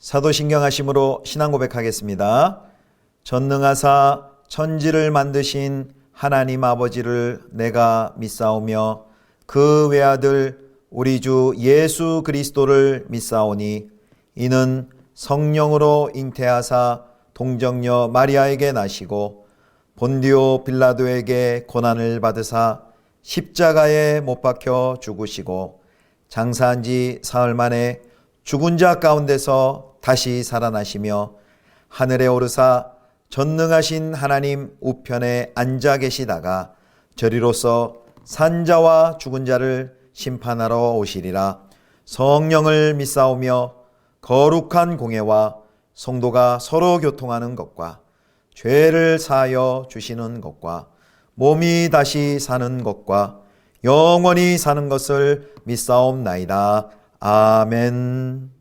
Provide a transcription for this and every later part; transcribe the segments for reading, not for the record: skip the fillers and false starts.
사도신경 하심으로 신앙 고백하겠습니다. 전능하사 천지를 만드신 하나님 아버지를 내가 믿사오며 그 외아들 우리 주 예수 그리스도를 믿사오니 이는 성령으로 잉태하사 동정녀 마리아에게 나시고 본디오 빌라도에게 고난을 받으사 십자가에 못 박혀 죽으시고 장사한 지 사흘 만에 죽은 자 가운데서 다시 살아나시며 하늘에 오르사 전능하신 하나님 우편에 앉아 계시다가 저리로서 산자와 죽은 자를 심판하러 오시리라. 성령을 믿사오며 거룩한 공예와 성도가 서로 교통하는 것과 죄를 사하여 주시는 것과 몸이 다시 사는 것과 영원히 사는 것을 믿사옵나이다. 아멘.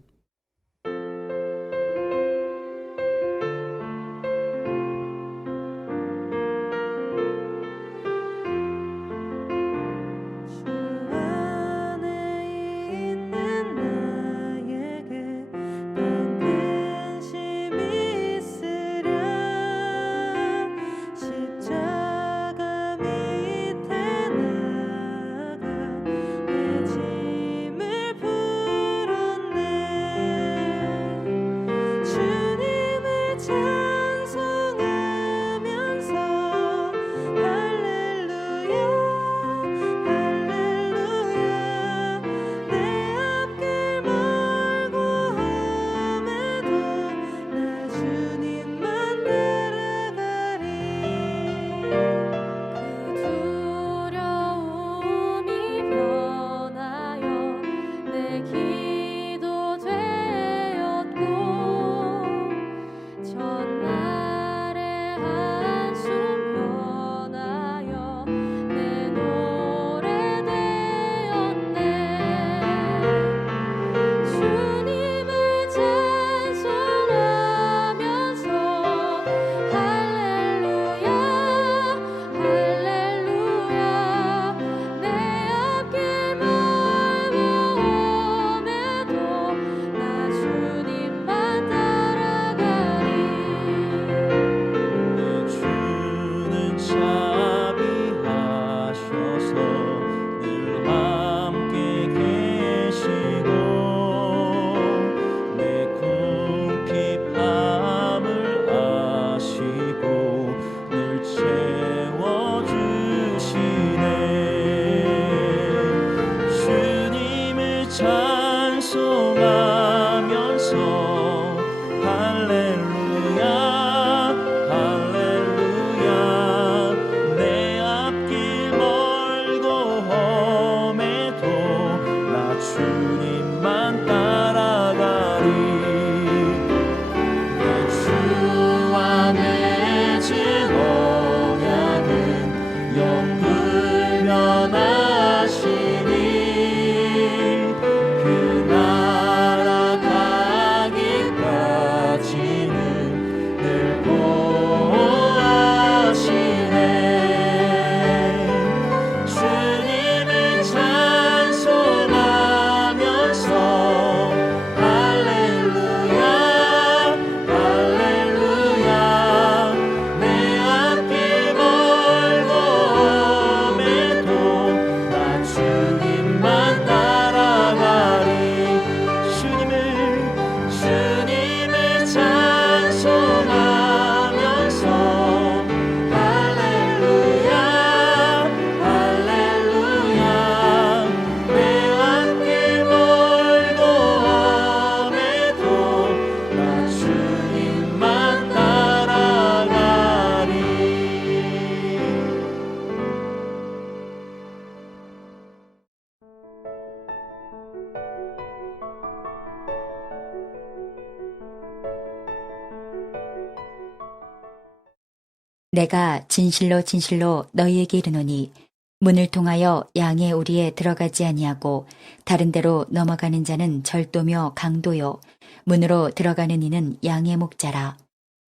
내가 진실로 진실로 너희에게 이르노니 문을 통하여 양의 우리에 들어가지 아니하고 다른 데로 넘어가는 자는 절도며 강도요 문으로 들어가는 이는 양의 목자라.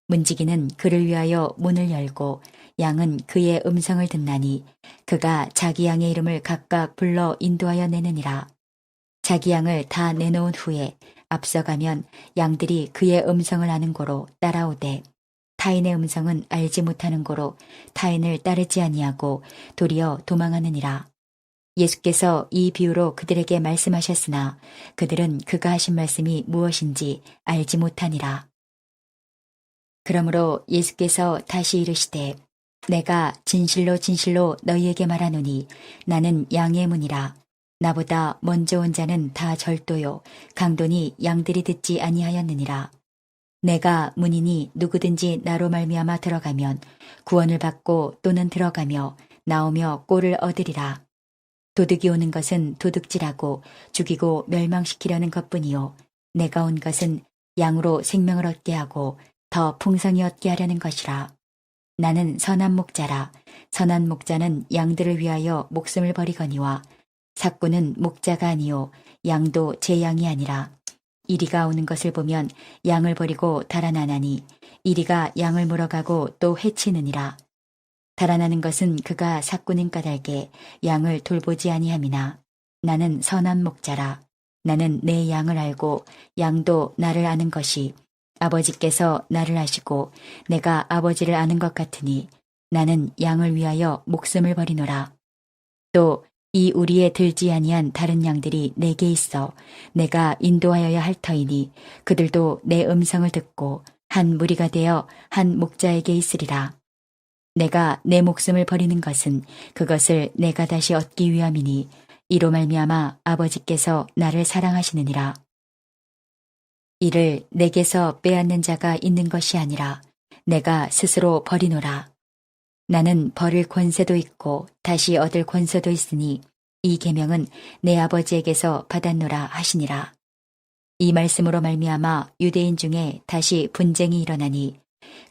문지기는 그를 위하여 문을 열고 양은 그의 음성을 듣나니 그가 자기 양의 이름을 각각 불러 인도하여 내느니라. 자기 양을 다 내놓은 후에 앞서가면 양들이 그의 음성을 아는 고로 따라오되 타인의 음성은 알지 못하는 고로 타인을 따르지 아니하고 도리어 도망하느니라. 예수께서 이 비유로 그들에게 말씀하셨으나 그들은 그가 하신 말씀이 무엇인지 알지 못하니라. 그러므로 예수께서 다시 이르시되 내가 진실로 진실로 너희에게 말하노니 나는 양의 문이라. 나보다 먼저 온 자는 다 절도요 강도니 양들이 듣지 아니하였느니라. 내가 문이니 누구든지 나로 말미암아 들어가면 구원을 받고 또는 들어가며 나오며 꼴을 얻으리라. 도둑이 오는 것은 도둑질하고 죽이고 멸망시키려는 것뿐이요 내가 온 것은 양으로 생명을 얻게 하고 더 풍성히 얻게 하려는 것이라. 나는 선한 목자라. 선한 목자는 양들을 위하여 목숨을 버리거니와 삭구는 목자가 아니요 양도 제 양이 아니라. 이리가 오는 것을 보면 양을 버리고 달아나나니 이리가 양을 물어가고 또 해치느니라. 달아나는 것은 그가 삭구는 까닭에 양을 돌보지 아니함이나 나는 선한 목자라. 나는 내 양을 알고 양도 나를 아는 것이 아버지께서 나를 아시고 내가 아버지를 아는 것 같으니 나는 양을 위하여 목숨을 버리노라. 또 이 우리에 들지 아니한 다른 양들이 내게 있어 내가 인도하여야 할 터이니 그들도 내 음성을 듣고 한 무리가 되어 한 목자에게 있으리라. 내가 내 목숨을 버리는 것은 그것을 내가 다시 얻기 위함이니 이로 말미암아 아버지께서 나를 사랑하시느니라. 이를 내게서 빼앗는 자가 있는 것이 아니라 내가 스스로 버리노라. 나는 버릴 권세도 있고 다시 얻을 권세도 있으니 이 계명은 내 아버지에게서 받았노라 하시니라. 이 말씀으로 말미암아 유대인 중에 다시 분쟁이 일어나니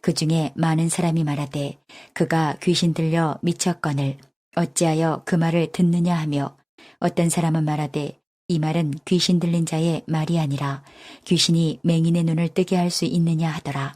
그 중에 많은 사람이 말하되 그가 귀신 들려 미쳤거늘 어찌하여 그 말을 듣느냐 하며 어떤 사람은 말하되 이 말은 귀신 들린 자의 말이 아니라 귀신이 맹인의 눈을 뜨게 할 수 있느냐 하더라.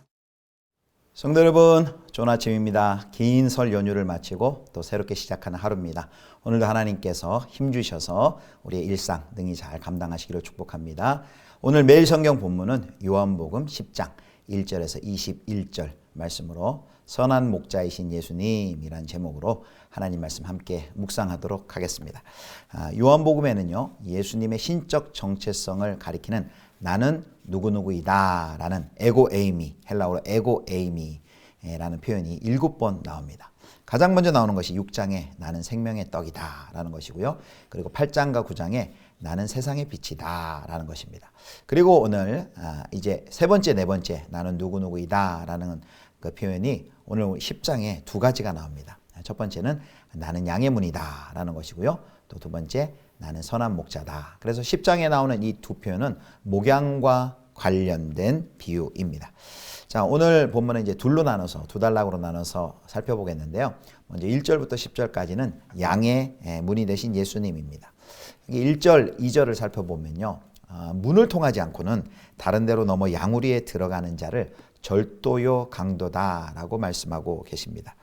성도 여러분, 좋은 아침입니다. 긴 설 연휴를 마치고 또 새롭게 시작하는 하루입니다. 오늘도 하나님께서 힘주셔서 우리의 일상 능히 잘 감당하시기를 축복합니다. 오늘 매일 성경 본문은 요한복음 10장 1절에서 21절 말씀으로 선한 목자이신 예수님이란 제목으로 하나님 말씀 함께 묵상하도록 하겠습니다. 요한복음에는요, 예수님의 신적 정체성을 가리키는 나는 누구누구이다 라는 에고 에이미, 헬라어로 에고 에이미 라는 표현이 7번 나옵니다. 가장 먼저 나오는 것이 6장에 나는 생명의 떡이다 라는 것이고요. 그리고 8장과 9장에 나는 세상의 빛이다 라는 것입니다. 그리고 오늘 이제 세 번째, 네 번째 나는 누구누구이다 라는 그 표현이 오늘 10장에 두 가지가 나옵니다. 첫 번째는 나는 양의 문이다 라는 것이고요. 또 두 번째 나는 선한 목자다. 그래서 10장에 나오는 이 두 표현은 목양과 관련된 비유입니다. 자, 오늘 본문은 이제 둘로 나눠서 두 단락으로 나눠서 살펴보겠는데요. 먼저 1절부터 10절까지는 양의 문이 되신 예수님입니다. 1절, 2절을 살펴보면요. 문을 통하지 않고는 다른 데로 넘어 양우리에 들어가는 자를 절도요 강도다라고 말씀하고 계십니다.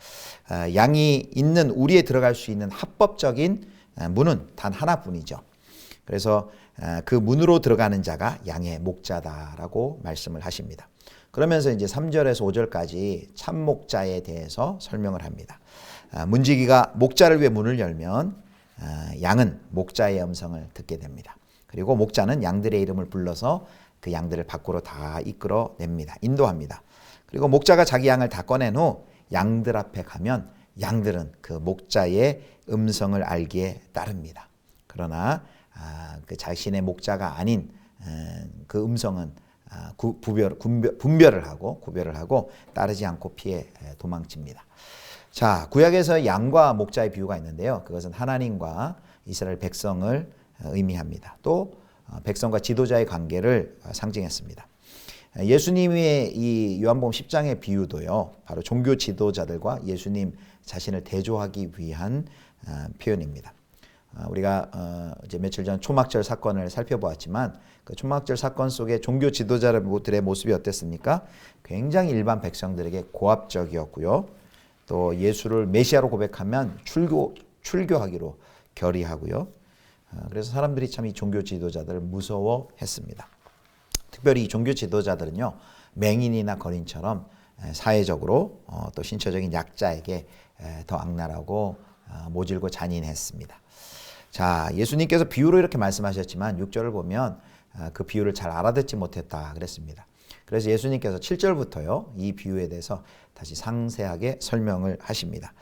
양이 있는 우리에 들어갈 수 있는 합법적인 문은 단 하나뿐이죠. 그래서 그 문으로 들어가는 자가 양의 목자다라고 말씀을 하십니다. 그러면서 이제 3절에서 5절까지 참목자에 대해서 설명을 합니다. 문지기가 목자를 위해 문을 열면 양은 목자의 음성을 듣게 됩니다. 그리고 목자는 양들의 이름을 불러서 그 양들을 밖으로 다 이끌어냅니다. 인도합니다. 그리고 목자가 자기 양을 다 꺼낸 후 양들 앞에 가면 양들은 그 목자의 음성을 알기에 따릅니다. 그러나 그 자신의 목자가 아닌 그 음성은 분별을 하고 따르지 않고 피해 도망칩니다. 자, 구약에서 양과 목자의 비유가 있는데요. 그것은 하나님과 이스라엘 백성을 의미합니다. 또 백성과 지도자의 관계를 상징했습니다. 예수님의 이 요한복음 10장의 비유도요, 바로 종교 지도자들과 예수님 자신을 대조하기 위한 표현입니다. 우리가 이제 며칠 전 초막절 사건을 살펴보았지만 그 초막절 사건 속에 종교 지도자들의 모습이 어땠습니까? 굉장히 일반 백성들에게 고압적이었고요. 또 예수를 메시아로 고백하면 출교하기로 결의하고요. 그래서 사람들이 참 이 종교 지도자들을 무서워했습니다. 특별히 이 종교 지도자들은요, 맹인이나 거린처럼 사회적으로 또 신체적인 약자에게 더 악랄하고 모질고 잔인했습니다. 자, 예수님께서 비유로 이렇게 말씀하셨지만 6절을 보면 그 비유를 잘 알아듣지 못했다 그랬습니다. 그래서 예수님께서 7절부터요, 이 비유에 대해서 다시 상세하게 설명을 하십니다.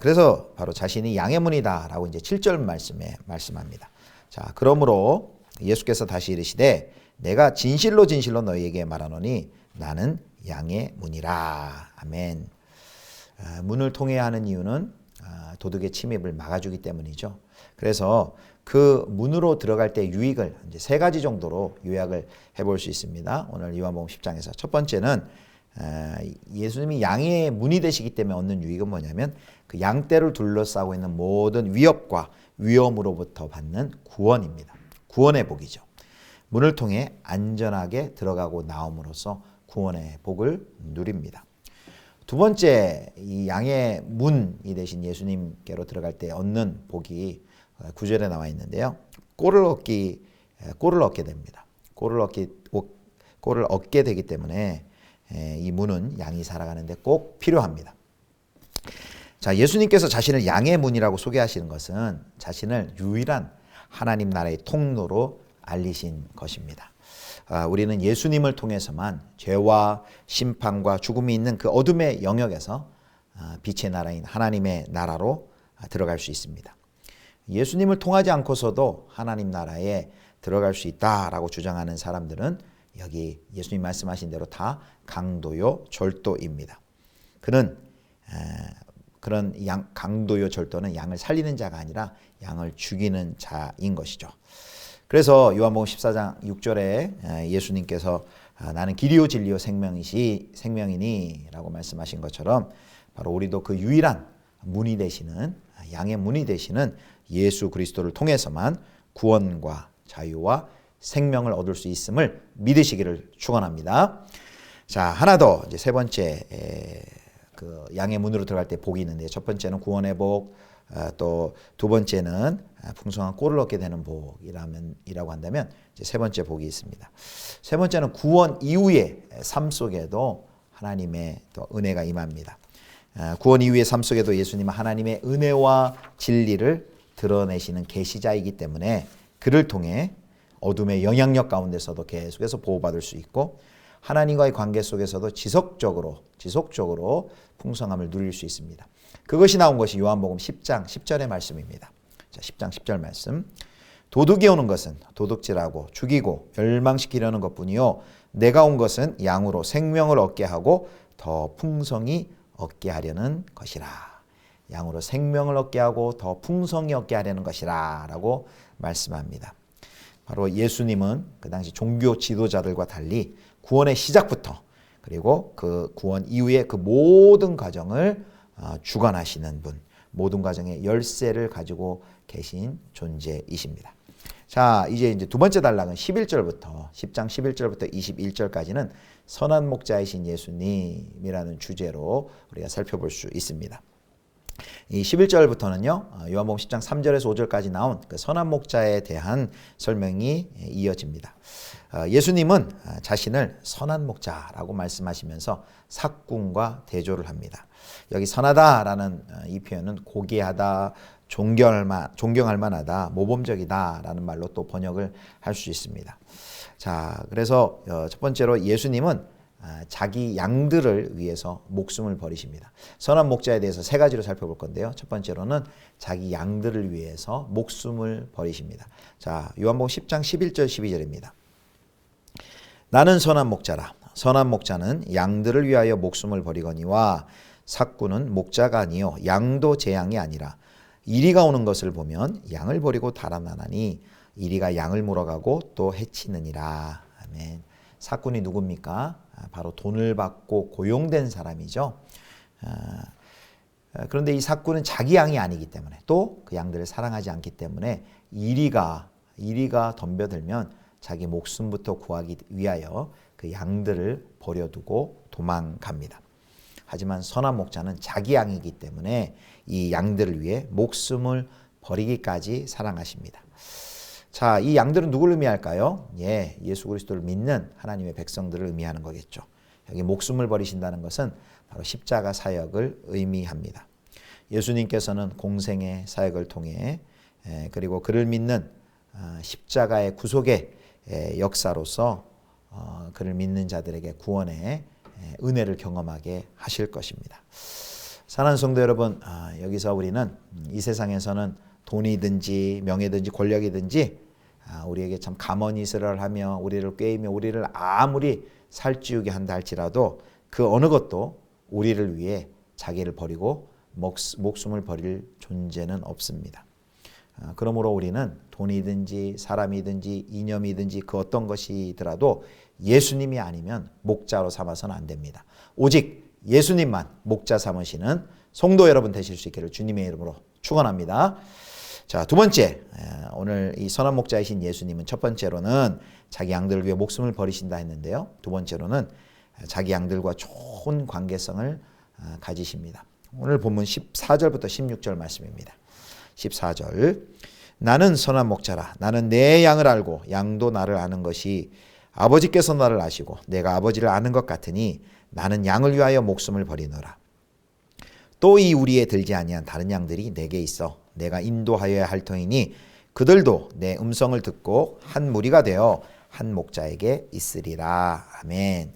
그래서 바로 자신이 양의 문이다 라고 이제 7절 말씀에 말씀합니다. 자, 그러므로 예수께서 다시 이르시되 내가 진실로 진실로 너희에게 말하노니 나는 양의 문이라. 아멘. 문을 통해야 하는 이유는 도둑의 침입을 막아주기 때문이죠. 그래서 그 문으로 들어갈 때 유익을 이제 세 가지 정도로 요약을 해볼 수 있습니다. 오늘 요한복음 10장에서 첫 번째는 예수님이 양의 문이 되시기 때문에 얻는 유익은 뭐냐면 그 양떼를 둘러싸고 있는 모든 위협과 위험으로부터 받는 구원입니다. 구원의 복이죠. 문을 통해 안전하게 들어가고 나옴으로써 구원의 복을 누립니다. 두 번째, 이 양의 문이 되신 예수님께로 들어갈 때 얻는 복이 9절에 나와 있는데요. 꼴을 얻게 됩니다. 꼴을 얻게 되기 때문에 이 문은 양이 살아가는데 꼭 필요합니다. 자, 예수님께서 자신을 양의 문이라고 소개하시는 것은 자신을 유일한 하나님 나라의 통로로 알리신 것입니다. 우리는 예수님을 통해서만 죄와 심판과 죽음이 있는 그 어둠의 영역에서 빛의 나라인 하나님의 나라로 들어갈 수 있습니다. 예수님을 통하지 않고서도 하나님 나라에 들어갈 수 있다라고 주장하는 사람들은 여기 예수님 말씀하신 대로 다 강도요 절도입니다. 그런 강도요 절도는 양을 살리는 자가 아니라 양을 죽이는 자인 것이죠. 그래서 요한복음 14장 6절에 예수님께서 나는 길이요 진리요 생명이니 라고 말씀하신 것처럼 바로 우리도 그 유일한 문이 되시는 양의 문이 되시는 예수 그리스도를 통해서만 구원과 자유와 생명을 얻을 수 있음을 믿으시기를 축원합니다. 자, 하나 더 이제 세 번째 그 양의 문으로 들어갈 때 복이 있는데 첫 번째는 구원의 복, 또 두 번째는 풍성한 꼴을 얻게 되는 복이라고 한다면 이제 세 번째 복이 있습니다. 세 번째는 구원 이후의 삶 속에도 하나님의 또 은혜가 임합니다. 구원 이후의 삶 속에도 예수님은 하나님의 은혜와 진리를 드러내시는 계시자이기 때문에 그를 통해 어둠의 영향력 가운데서도 계속해서 보호받을 수 있고 하나님과의 관계 속에서도 지속적으로 풍성함을 누릴 수 있습니다. 그것이 나온 것이 요한복음 10장 10절의 말씀입니다. 자, 10장 10절 말씀. 도둑이 오는 것은 도둑질하고 죽이고 멸망시키려는 것뿐이요 내가 온 것은 양으로 생명을 얻게 하고 더 풍성히 얻게 하려는 것이라. 양으로 생명을 얻게 하고 더 풍성히 얻게 하려는 것이라 라고 말씀합니다. 바로 예수님은 그 당시 종교 지도자들과 달리 구원의 시작부터 그리고 그 구원 이후의 그 모든 과정을 주관하시는 분, 모든 과정의 열쇠를 가지고 계신 존재이십니다. 자, 이제 두 번째 단락은 11절부터 10장 11절부터 21절까지는 선한 목자이신 예수님이라는 주제로 우리가 살펴볼 수 있습니다. 이 11절부터는요. 요한복음 10장 3절에서 5절까지 나온 그 선한 목자에 대한 설명이 이어집니다. 예수님은 자신을 선한 목자라고 말씀하시면서 삭군과 대조를 합니다. 여기 선하다라는 이 표현은 고귀하다, 존경할 만하다, 모범적이다라는 말로 또 번역을 할 수 있습니다. 자, 그래서 첫 번째로 예수님은 자기 양들을 위해서 목숨을 버리십니다. 선한 목자에 대해서 세 가지로 살펴볼 건데요. 첫 번째로는 자기 양들을 위해서 목숨을 버리십니다. 자, 요한복음 10장 11절 12절입니다. 나는 선한 목자라. 선한 목자는 양들을 위하여 목숨을 버리거니와 삭군은 목자가 아니요 양도 제 양이 아니라 이리가 오는 것을 보면 양을 버리고 달아나나니 이리가 양을 물어가고 또 해치느니라. 아멘. 삭군이 누굽니까? 바로 돈을 받고 고용된 사람이죠. 그런데 이 삭군은 자기 양이 아니기 때문에 또 그 양들을 사랑하지 않기 때문에 이리가 덤벼들면 자기 목숨부터 구하기 위하여 그 양들을 버려두고 도망갑니다. 하지만 선한 목자는 자기 양이기 때문에 이 양들을 위해 목숨을 버리기까지 사랑하십니다. 자, 이 양들은 누구를 의미할까요? 예, 예수 그리스도를 믿는 하나님의 백성들을 의미하는 거겠죠. 여기 목숨을 버리신다는 것은 바로 십자가 사역을 의미합니다. 예수님께서는 공생의 사역을 통해 그리고 그를 믿는 십자가의 구속의 역사로서 그를 믿는 자들에게 구원의 은혜를 경험하게 하실 것입니다. 사랑하는 성도 여러분, 여기서 우리는 이 세상에서는 돈이든지 명예든지 권력이든지 우리에게 참 가머니스를 하며 우리를 꾀이며 우리를 아무리 살찌우게 한다 할지라도 그 어느 것도 우리를 위해 자기를 버리고 목숨을 버릴 존재는 없습니다. 그러므로 우리는 돈이든지 사람이든지 이념이든지 그 어떤 것이더라도 예수님이 아니면 목자로 삼아서는 안 됩니다. 오직 예수님만 목자 삼으시는 성도 여러분 되실 수 있기를 주님의 이름으로 축원합니다. 자, 두 번째, 오늘 이 선한 목자이신 예수님은 첫 번째로는 자기 양들을 위해 목숨을 버리신다 했는데요. 두 번째로는 자기 양들과 좋은 관계성을 가지십니다. 오늘 본문 14절부터 16절 말씀입니다. 14절, 나는 선한 목자라. 나는 내 양을 알고 양도 나를 아는 것이 아버지께서 나를 아시고 내가 아버지를 아는 것 같으니 나는 양을 위하여 목숨을 버리노라. 또 이 우리에 들지 아니한 다른 양들이 내게 있어 내가 인도하여야 할 터이니 그들도 내 음성을 듣고 한 무리가 되어 한 목자에게 있으리라. 아멘.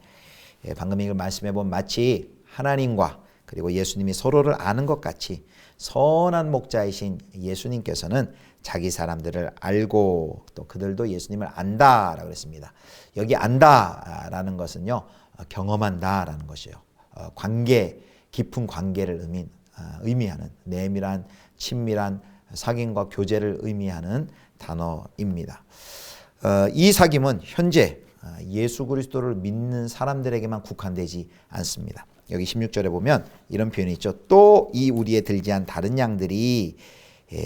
예, 방금 이걸 말씀해 보면 마치 하나님과 그리고 예수님이 서로를 아는 것 같이 선한 목자이신 예수님께서는 자기 사람들을 알고 또 그들도 예수님을 안다라고 그랬습니다. 여기 안다라는 것은요, 경험한다라는 것이에요. 관계, 깊은 관계를 의미하는 내밀한 친밀한 사귐과 교제를 의미하는 단어입니다. 이 사귐은 현재 예수 그리스도를 믿는 사람들에게만 국한되지 않습니다. 여기 16절에 보면 이런 표현이 있죠. 또 이 우리에 들지 않은 다른 양들이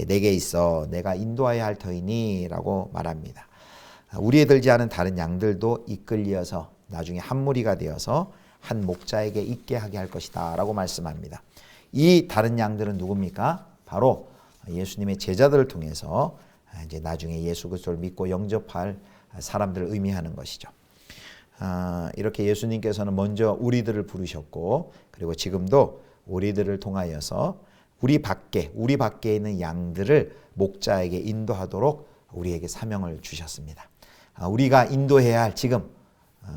내게 있어 내가 인도하여야 할 터이니 라고 말합니다. 우리에 들지 않은 다른 양들도 이끌려서 나중에 한 무리가 되어서 한 목자에게 있게 하게 할 것이다 라고 말씀합니다. 이 다른 양들은 누굽니까? 바로 예수님의 제자들을 통해서 이제 나중에 예수 그리스도를 믿고 영접할 사람들을 의미하는 것이죠. 이렇게 예수님께서는 먼저 우리들을 부르셨고 그리고 지금도 우리들을 통하여서 우리 밖에 있는 양들을 목자에게 인도하도록 우리에게 사명을 주셨습니다. 우리가 인도해야 할 지금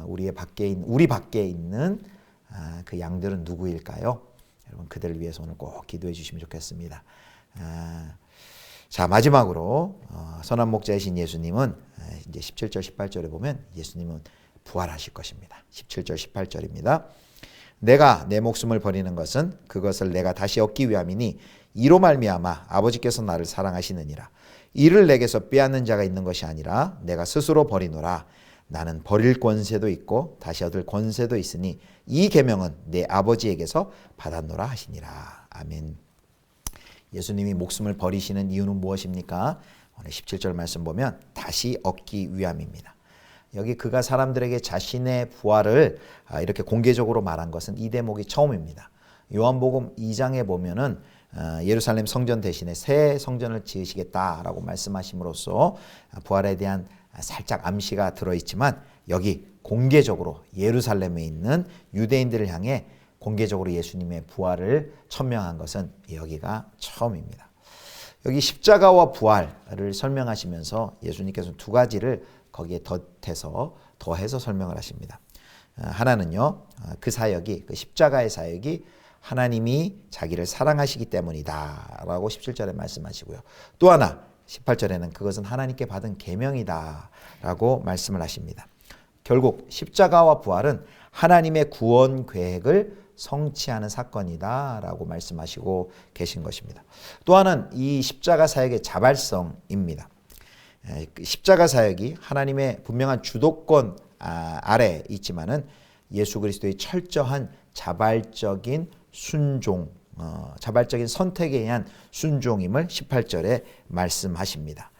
우리 밖에 있는 그 양들은 누구일까요? 여러분 그들을 위해서 오늘 꼭 기도해 주시면 좋겠습니다. 자, 마지막으로 선한 목자이신 예수님은 이제 17절 18절에 보면 예수님은 부활하실 것입니다. 17절 18절입니다. 내가 내 목숨을 버리는 것은 그것을 내가 다시 얻기 위함이니 이로 말미암아 아버지께서 나를 사랑하시느니라. 이를 내게서 빼앗는 자가 있는 것이 아니라 내가 스스로 버리노라. 나는 버릴 권세도 있고 다시 얻을 권세도 있으니 이 계명은 내 아버지에게서 받았노라 하시니라. 아멘. 예수님이 목숨을 버리시는 이유는 무엇입니까? 오늘 17절 말씀 보면 다시 얻기 위함입니다. 여기 그가 사람들에게 자신의 부활을 이렇게 공개적으로 말한 것은 이 대목이 처음입니다. 요한복음 2장에 보면은 예루살렘 성전 대신에 새 성전을 지으시겠다라고 말씀하심으로써 부활에 대한 살짝 암시가 들어있지만 여기 공개적으로 예루살렘에 있는 유대인들을 향해 공개적으로 예수님의 부활을 천명한 것은 여기가 처음입니다. 여기 십자가와 부활을 설명하시면서 예수님께서는 두 가지를 거기에 더해서 설명을 하십니다. 하나는요, 그 사역이, 그 십자가의 사역이 하나님이 자기를 사랑하시기 때문이다 라고 17절에 말씀하시고요. 또 하나 18절에는 그것은 하나님께 받은 계명이다 라고 말씀을 하십니다. 결국 십자가와 부활은 하나님의 구원 계획을 성취하는 사건이다 라고 말씀하시고 계신 것입니다. 또 하나는 이 십자가 사역의 자발성입니다. 십자가 사역이 하나님의 분명한 주도권 아래 있지만은 예수 그리스도의 철저한 자발적인 순종, 자발적인 선택에 의한 순종임을 18절에 말씀하십니다.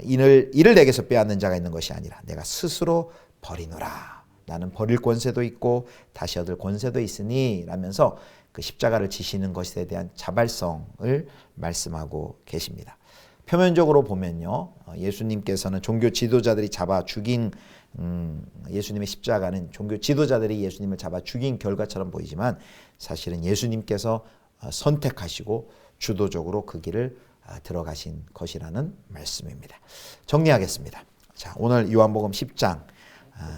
이를 내게서 빼앗는 자가 있는 것이 아니라 내가 스스로 버리노라. 나는 버릴 권세도 있고 다시 얻을 권세도 있으니 라면서 그 십자가를 지시는 것에 대한 자발성을 말씀하고 계십니다. 표면적으로 보면요, 예수님께서는 종교 지도자들이 잡아 죽인 예수님의 십자가는 종교 지도자들이 예수님을 잡아 죽인 결과처럼 보이지만 사실은 예수님께서 선택하시고 주도적으로 그 길을 들어가신 것이라는 말씀입니다. 정리하겠습니다. 자, 오늘 요한복음 10장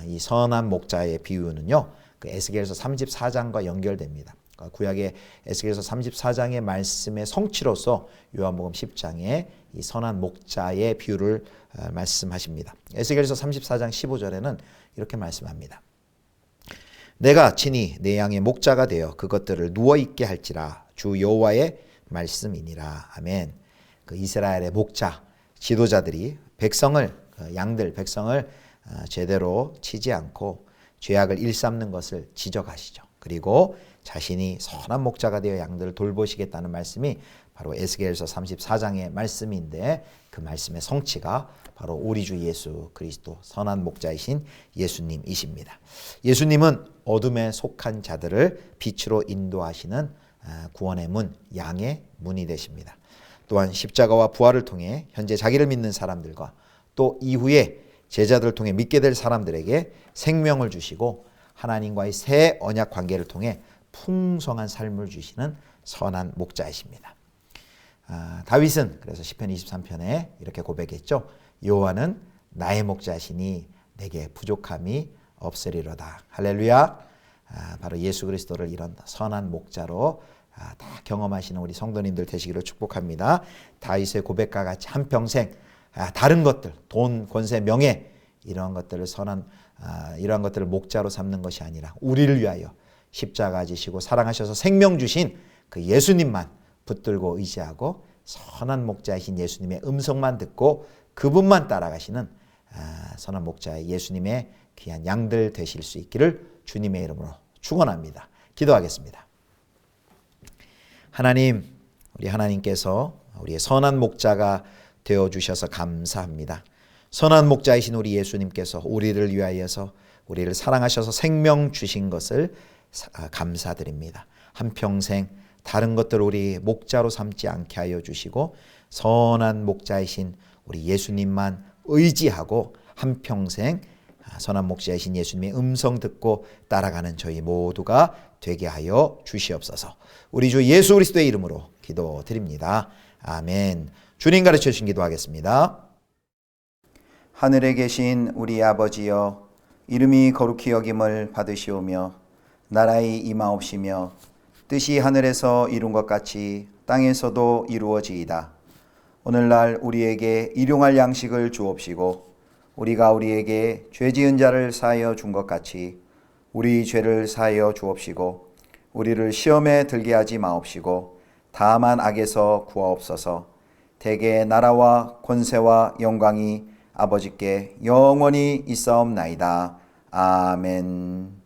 이 선한 목자의 비유는요, 그 에스겔서 34장과 연결됩니다. 구약의 에스겔서 34장의 말씀의 성취로서 요한복음 10장에 이 선한 목자의 비유를 말씀하십니다. 에스겔서 34장 15절에는 이렇게 말씀합니다. 내가 친히 내 양의 목자가 되어 그것들을 누워있게 할지라 주 여호와의 말씀이니라. 아멘. 그 이스라엘의 목자 지도자들이 양들 백성을 제대로 치지 않고 죄악을 일삼는 것을 지적하시죠. 그리고 자신이 선한 목자가 되어 양들을 돌보시겠다는 말씀이 바로 에스겔서 34장의 말씀인데 그 말씀의 성취가 바로 우리 주 예수 그리스도 선한 목자이신 예수님이십니다. 예수님은 어둠에 속한 자들을 빛으로 인도하시는 구원의 문, 양의 문이 되십니다. 또한 십자가와 부활을 통해 현재 자기를 믿는 사람들과 또 이후에 제자들을 통해 믿게 될 사람들에게 생명을 주시고 하나님과의 새 언약 관계를 통해 풍성한 삶을 주시는 선한 목자이십니다. 다윗은 그래서 시편 23편에 이렇게 고백했죠. 여호와는 나의 목자시니 내게 부족함이 없으리로다. 할렐루야. 바로 예수 그리스도를 이런 선한 목자로 다 경험하시는 우리 성도님들 되시기를 축복합니다. 다윗의 고백과 같이 한평생 다른 것들, 돈, 권세, 명예 이러한 것들을 이러한 것들을 목자로 삼는 것이 아니라 우리를 위하여 십자가 지시고 사랑하셔서 생명 주신 그 예수님만 붙들고 의지하고 선한 목자이신 예수님의 음성만 듣고 그분만 따라가시는 선한 목자의 예수님의 귀한 양들 되실 수 있기를 주님의 이름으로 축원합니다. 기도하겠습니다. 하나님, 우리 하나님께서 우리의 선한 목자가 되어주셔서 감사합니다. 선한 목자이신 우리 예수님께서 우리를 위하여서 우리를 사랑하셔서 생명 주신 것을 감사드립니다. 한평생 다른 것들을 우리 목자로 삼지 않게 하여 주시고 선한 목자이신 우리 예수님만 의지하고 한평생 선한 목자이신 예수님의 음성 듣고 따라가는 저희 모두가 되게 하여 주시옵소서. 우리 주 예수 그리스도의 이름으로 기도드립니다. 아멘. 주님 가르쳐 주신 기도하겠습니다. 하늘에 계신 우리 아버지여, 이름이 거룩히 여김을 받으시오며 나라의 임하옵시며 뜻이 하늘에서 이룬 것 같이 땅에서도 이루어지이다. 오늘날 우리에게 일용할 양식을 주옵시고 우리가 우리에게 죄 지은 자를 사하여 준 것 같이 우리 죄를 사하여 주옵시고 우리를 시험에 들게 하지 마옵시고 다만 악에서 구하옵소서. 대개 나라와 권세와 영광이 아버지께 영원히 있사옵나이다. 아멘.